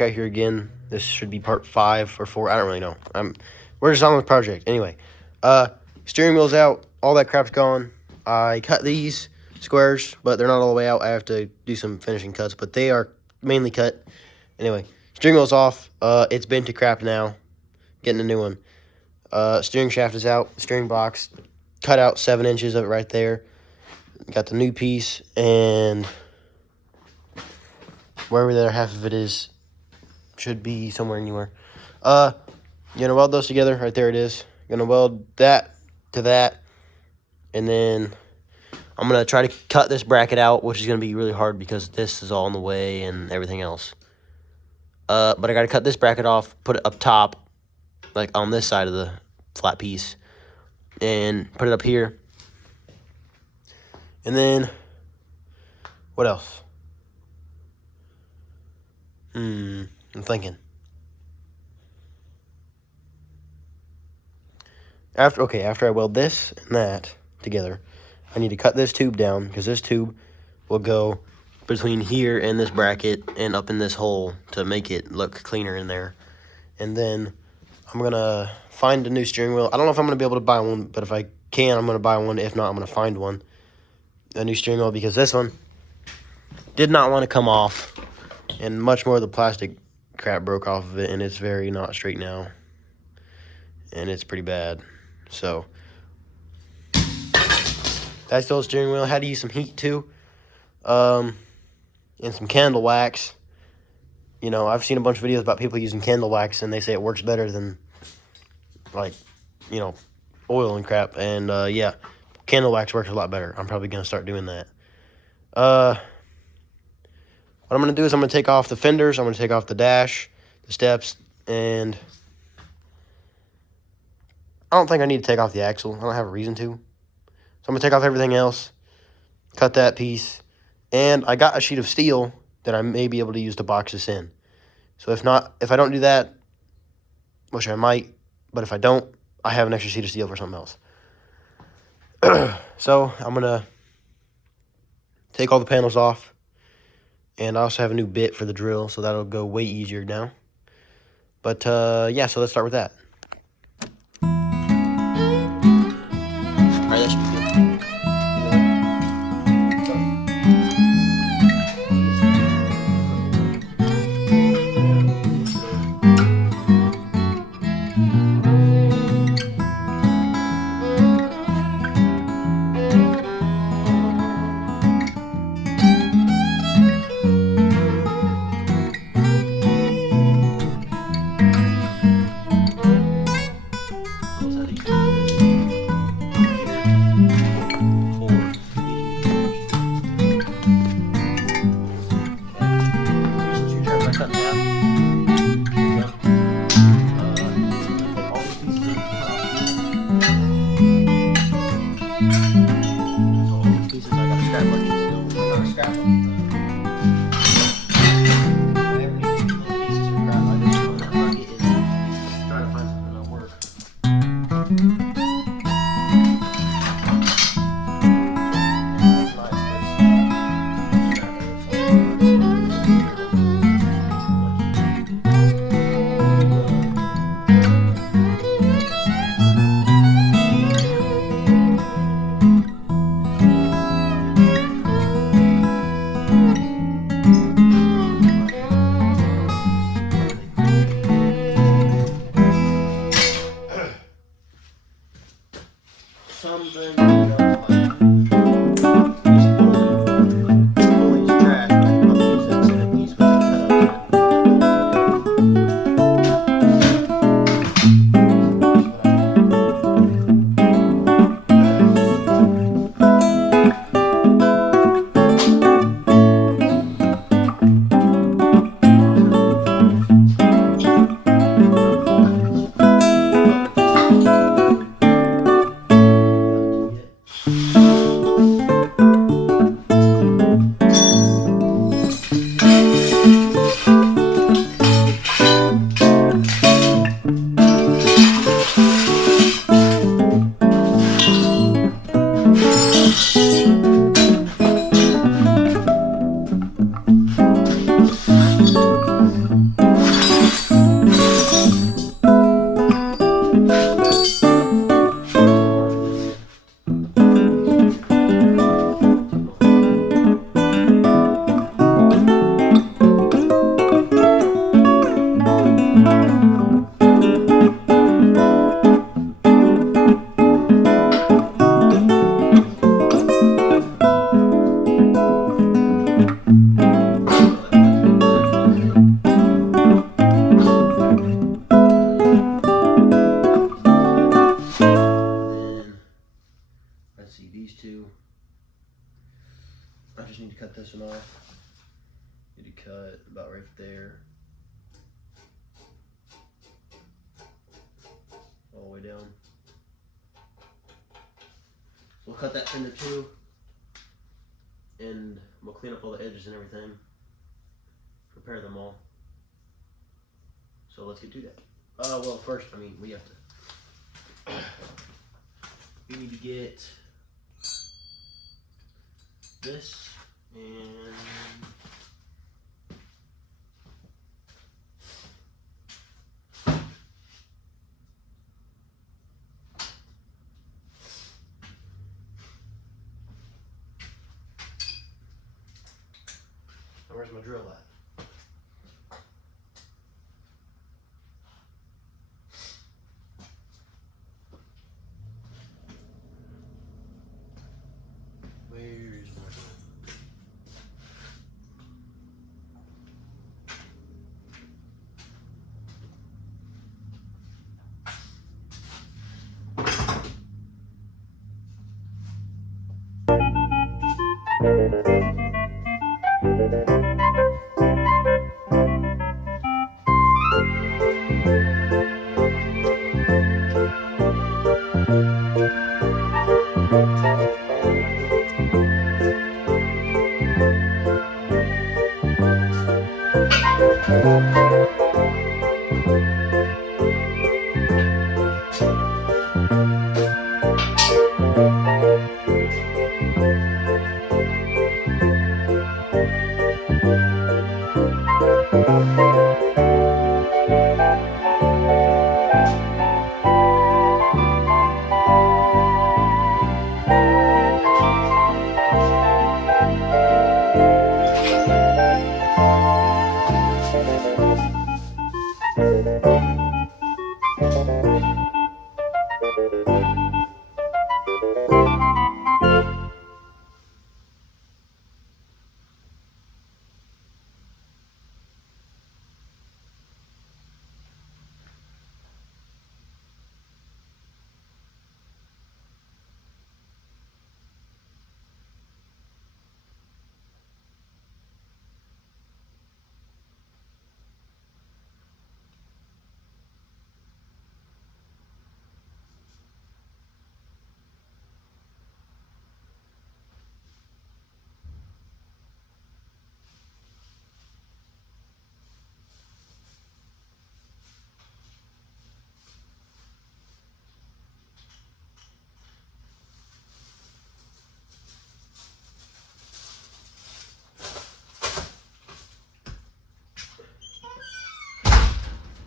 out here again. This should be part 5 or 4. I don't really know. We're just on the project. Anyway, steering wheel's out. All that crap's gone. I cut these squares, but they're not all the way out. I have to do some finishing cuts, but they are mainly cut. Anyway, steering wheel's off. It's been to crap now. Getting a new one. Steering shaft is out. Steering box, cut out 7 inches of it right there. Got the new piece, and wherever the other half of it is, should be somewhere anywhere. Gonna weld those together. Right there it is. Gonna weld that to that, and then I'm gonna try to cut this bracket out, which is gonna be really hard because this is all in the way and everything else. But I gotta cut this bracket off, put it up top, like on this side of the flat piece, and put it up here. And then, what else? I'm thinking. After I weld this and that together, I need to cut this tube down, because this tube will go between here and this bracket and up in this hole to make it look cleaner in there. And then I'm going to find a new steering wheel. I don't know if I'm going to be able to buy one, but if I can, I'm going to buy one. If not, I'm going to find one. A new steering wheel, because this one did not want to come off, and much more of the plastic crap broke off of it, and it's very not straight now, and it's pretty bad. So that's the old steering wheel. Had to use some heat too, and some candle wax. You know, I've seen a bunch of videos about people using candle wax, and they say it works better than, like, you know, oil and crap. And yeah, candle wax works a lot better. I'm probably gonna start doing that. What I'm gonna do is I'm gonna take off the fenders. I'm gonna take off the dash, the steps, and I don't think I need to take off the axle. I don't have a reason to. So I'm going to take off everything else, cut that piece, and I got a sheet of steel that I may be able to use to box this in. So if I don't do that, which I might, but if I don't, I have an extra sheet of steel for something else. So I'm going to take all the panels off, and I also have a new bit for the drill, so that'll go way easier now. But yeah, so let's start with that. That should be good. this one off. Need to cut about right there. All the way down. We'll cut that fender too, and we'll clean up all the edges and everything. Prepare them all. So let's get to that. Well, first, we have to. We need to get this and where's my drill at? Where's my drill?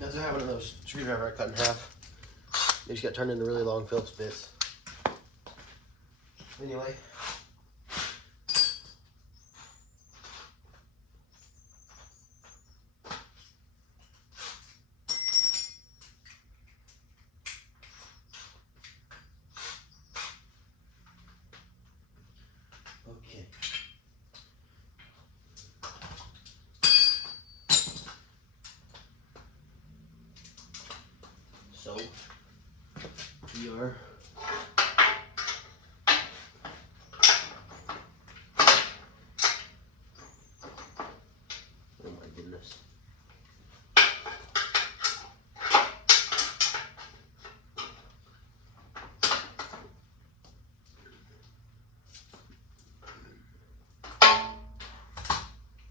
That's what happened to those screwdriver I cut in half. They just got turned into really long Phillips bits. Anyway. Okay. So, we are oh my goodness.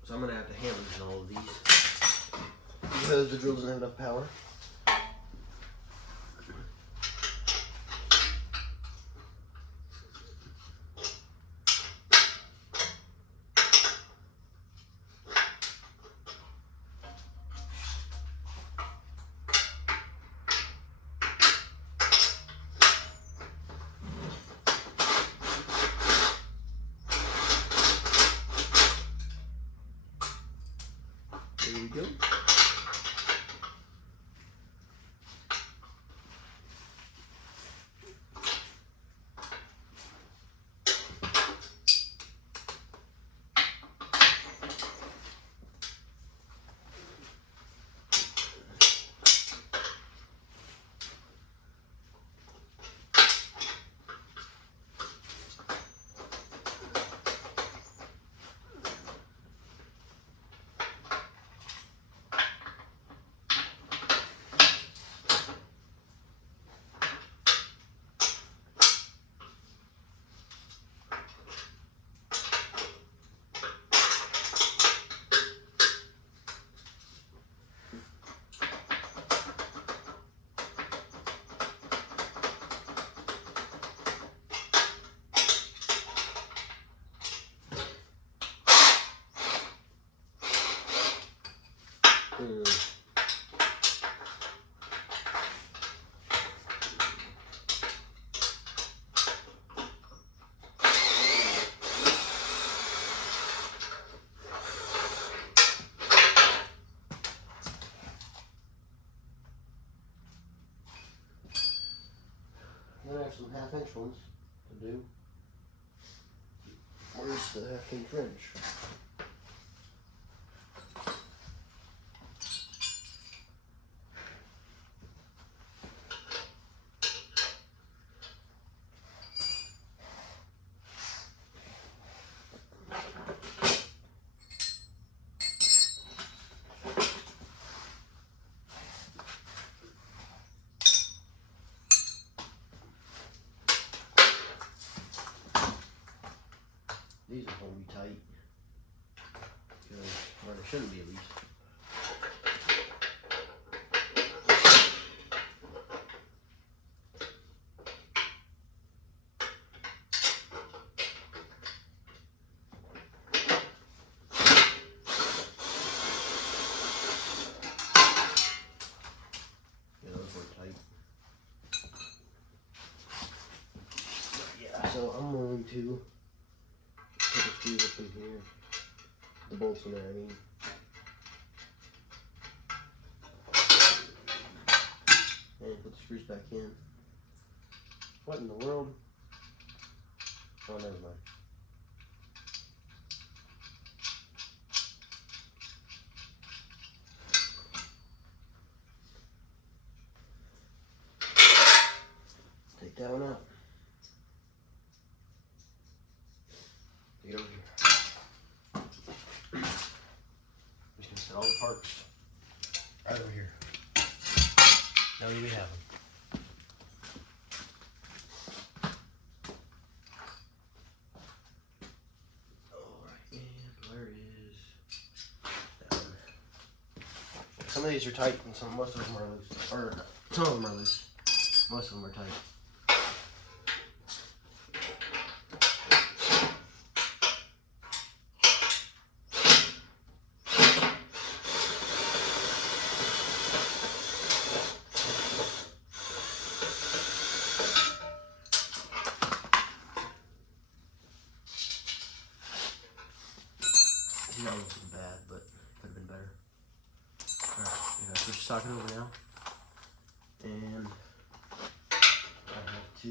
So I'm gonna have to hammer all of these because the drill doesn't have enough power. There we go. Then I have some 1/2-inch ones to do. Where's the 1/2-inch wrench? These are going to be tight, because, well, they shouldn't be at least. Yeah, those were tight. But yeah, so I'm going to put the screws up in here. The bolts in there, I mean. And put the screws back in. What in the world? Oh, never mind. Take that one out. Take it over here. I'm just gonna set all the parts right over here. Now we have them. Alright, and where is that one? Some of these are tight and most of them are loose. Or some of them are loose. Most of them are tight. Not looking bad, but could have been better. Alright, you gotta switch the socket over now. And I have to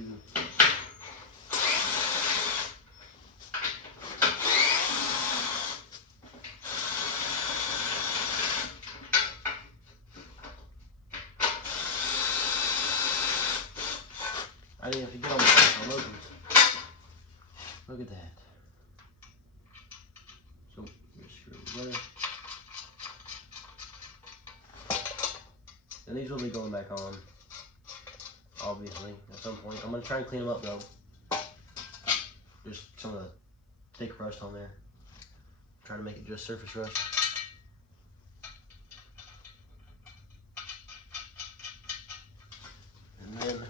I didn't have to get on the back on Logan's. Look at that. So just screw it together. And these will be going back on, obviously, at some point. I'm gonna try and clean them up though. Just some of the thick rust on there. Trying to make it just surface rust. And then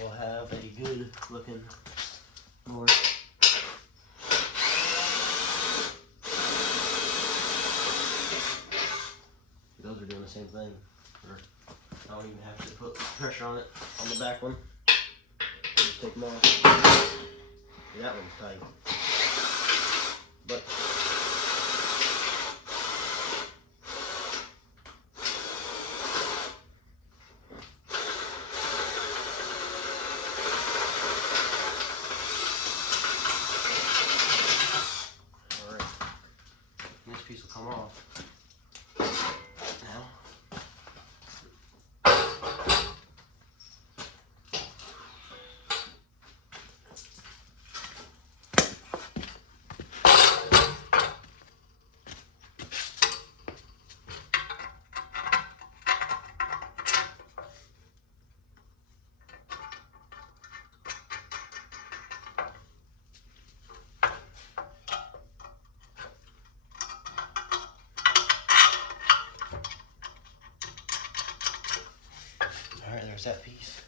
we'll have a good looking mower. Those are doing the same thing. I don't even have to put pressure on it on the back one. Just take them off. Yeah, that one's tight. But alright. This piece will come off. Alright, there's that piece.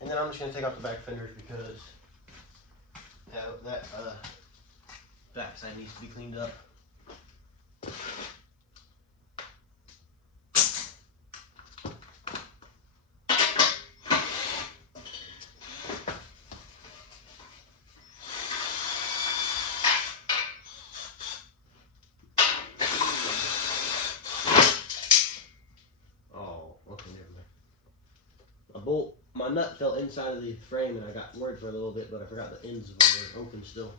And then I'm just going to take off the back fenders because that backside needs to be cleaned up. bolt, my nut fell inside of the frame and I got worried for a little bit, but I forgot the ends were open still.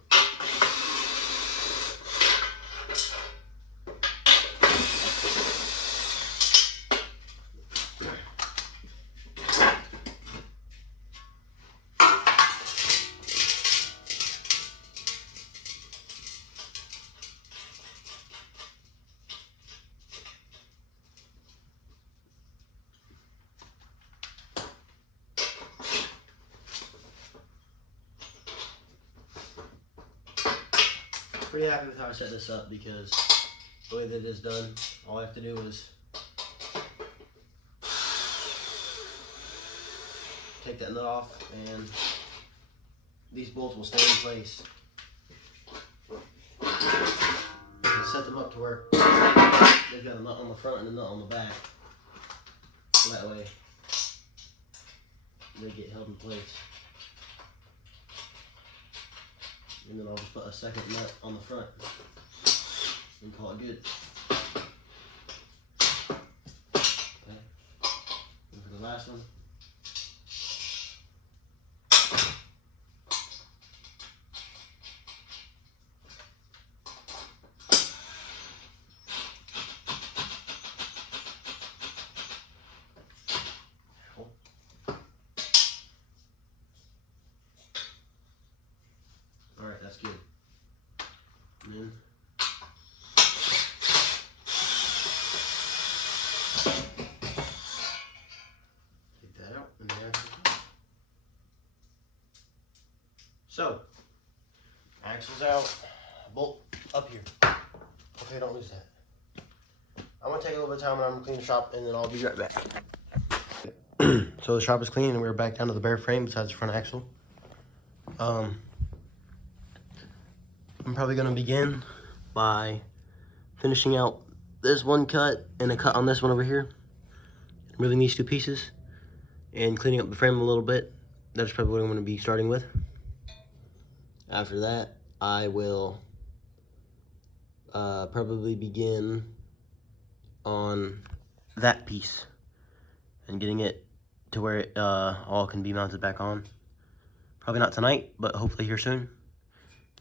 Pretty happy with how I set this up because the way that it is done, all I have to do is take that nut off and these bolts will stay in place. And set them up to where they've got a nut on the front and a nut on the back. So that way they get held in place. And then I'll just put a second nut on the front and call it good. Okay. And for the last one, alright, that's good. And then take that out and the axle. So, axle's out, bolt up here. Okay, don't lose that. I'm gonna take a little bit of time and I'm gonna clean the shop and then I'll be right back. So the shop is clean and we're back down to the bare frame besides the front axle. I'm probably gonna begin by finishing out this one cut and a cut on this one over here. Removing these two pieces and cleaning up the frame a little bit. That's probably what I'm gonna be starting with. After that, I will probably begin on that piece and getting it to where it all can be mounted back on. Probably not tonight, but hopefully here soon.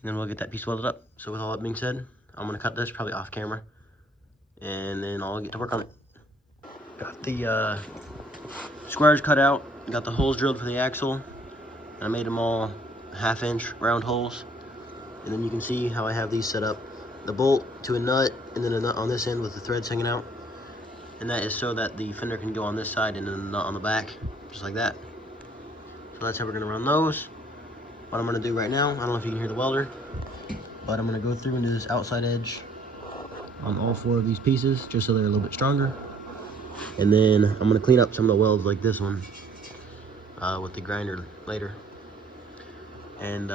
And then we'll get that piece welded up. So with all that being said, I'm gonna cut this probably off camera and then I'll get to work on it. Got the squares cut out, got the holes drilled for the axle. I made them all 1/2 inch round holes. And then you can see how I have these set up. The bolt to a nut and then a nut on this end with the threads hanging out. And that is so that the fender can go on this side and then a nut on the back, just like that. So that's how we're gonna run those. What I'm gonna do right now, I don't know if you can hear the welder, but I'm gonna go through and do this outside edge on all 4 of these pieces, just so they're a little bit stronger. And then I'm gonna clean up some of the welds like this one with the grinder later. And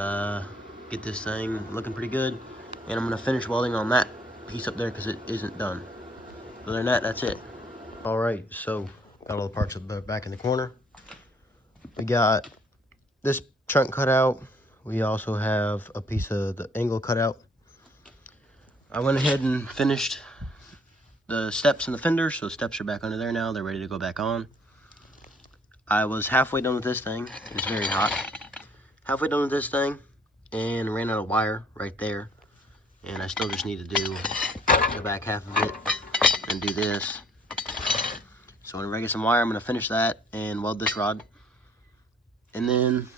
get this thing looking pretty good. And I'm gonna finish welding on that piece up there because it isn't done. Other than that, that's it. All right, so got all the parts of the back in the corner. We got this trunk cut out. We also have a piece of the angle cut out. I went ahead and finished the steps and the fender, so the steps are back under there now. They're ready to go back on. I was halfway done with this thing. It's very hot. Halfway done with this thing and ran out of wire right there. And I still just need to do the back half of it and do this. So whenever I get some wire, I'm gonna finish that and weld this rod. And then,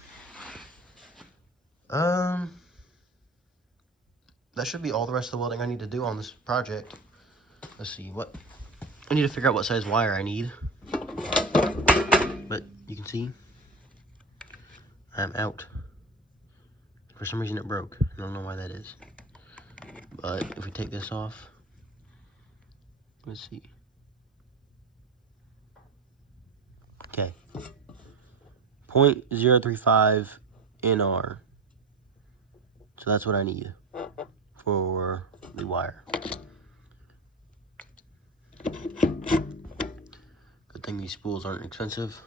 that should be all the rest of the welding I need to do on this project. Let's see, I need to figure out what size wire I need. But you can see, I'm out. For some reason it broke. I don't know why that is. But if we take this off, let's see. Okay. 0.035 NR. So that's what I need for the wire. Good thing these spools aren't expensive.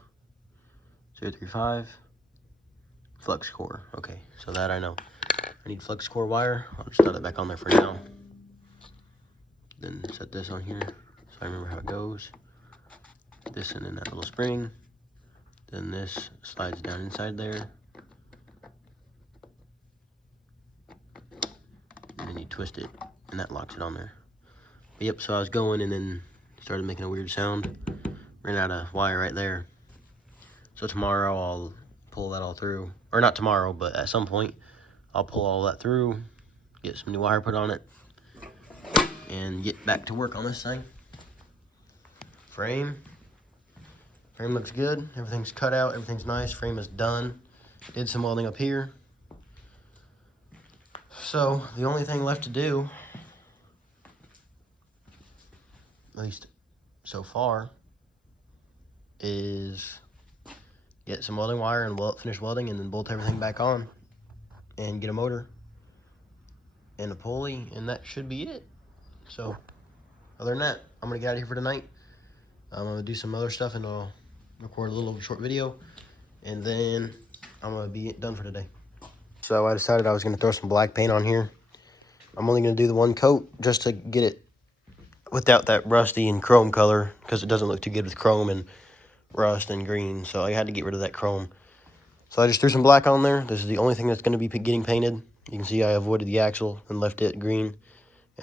0.035. Flux core. Okay, so that I know. I need flux core wire. I'll just throw that back on there for now. Then set this on here so I remember how it goes. This and then that little spring. Then this slides down inside there. And then you twist it, and that locks it on there. But yep, so I was going and then started making a weird sound. Ran out of wire right there. So tomorrow I'll pull that all through. Or not tomorrow, but at some point I'll pull all that through, get some new wire put on it, and get back to work on this thing. Frame looks good. Everything's cut out, everything's nice. Frame is done. Did some welding up here. So the only thing left to do, at least so far, is get some welding wire and finish welding, and then bolt everything back on and get a motor and a pulley, and that should be it. So other than that, I'm gonna get out of here for tonight. I'm gonna do some other stuff and I'll record a little short video, and then I'm gonna be done for today. So I decided I was gonna throw some black paint on here. I'm only gonna do the one coat just to get it without that rusty and chrome color, because it doesn't look too good with chrome and rust and green, so I had to get rid of that chrome. So I just threw some black on there. This is the only thing that's going to be getting painted. You can see I avoided the axle and left it green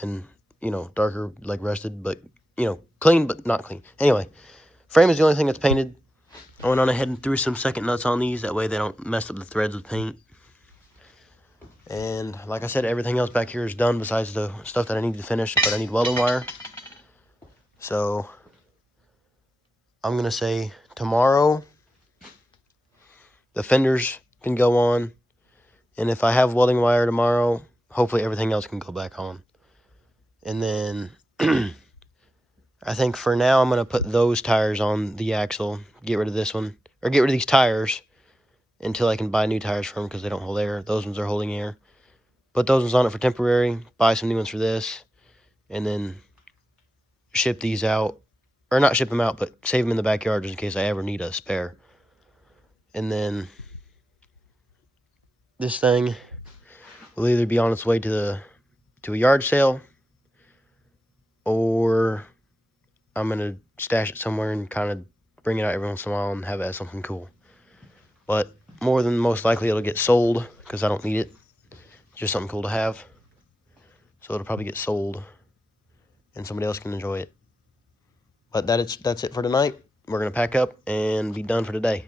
and, you know, darker, like rusted, but, you know, clean but not clean. Anyway, frame is the only thing that's painted. I went on ahead and threw some second nuts on these, that way they don't mess up the threads with paint. And like I said, everything else back here is done besides the stuff that I need to finish, but I need welding wire. So I'm going to say tomorrow the fenders can go on, and if I have welding wire tomorrow, hopefully everything else can go back on. And then I think for now I'm going to put those tires on the axle, get rid of this one, or get rid of these tires until I can buy new tires for them, because they don't hold air. Those ones are holding air. Put those ones on it for temporary, buy some new ones for this, and then ship these out, or not ship them out, but save them in the backyard just in case I ever need a spare. And then this thing will either be on its way to a yard sale, or I'm going to stash it somewhere and kind of bring it out every once in a while and have it as something cool. But more than most likely it'll get sold, because I don't need it. It's just something cool to have. So it'll probably get sold and somebody else can enjoy it. But that's it for tonight. We're going to pack up and be done for today.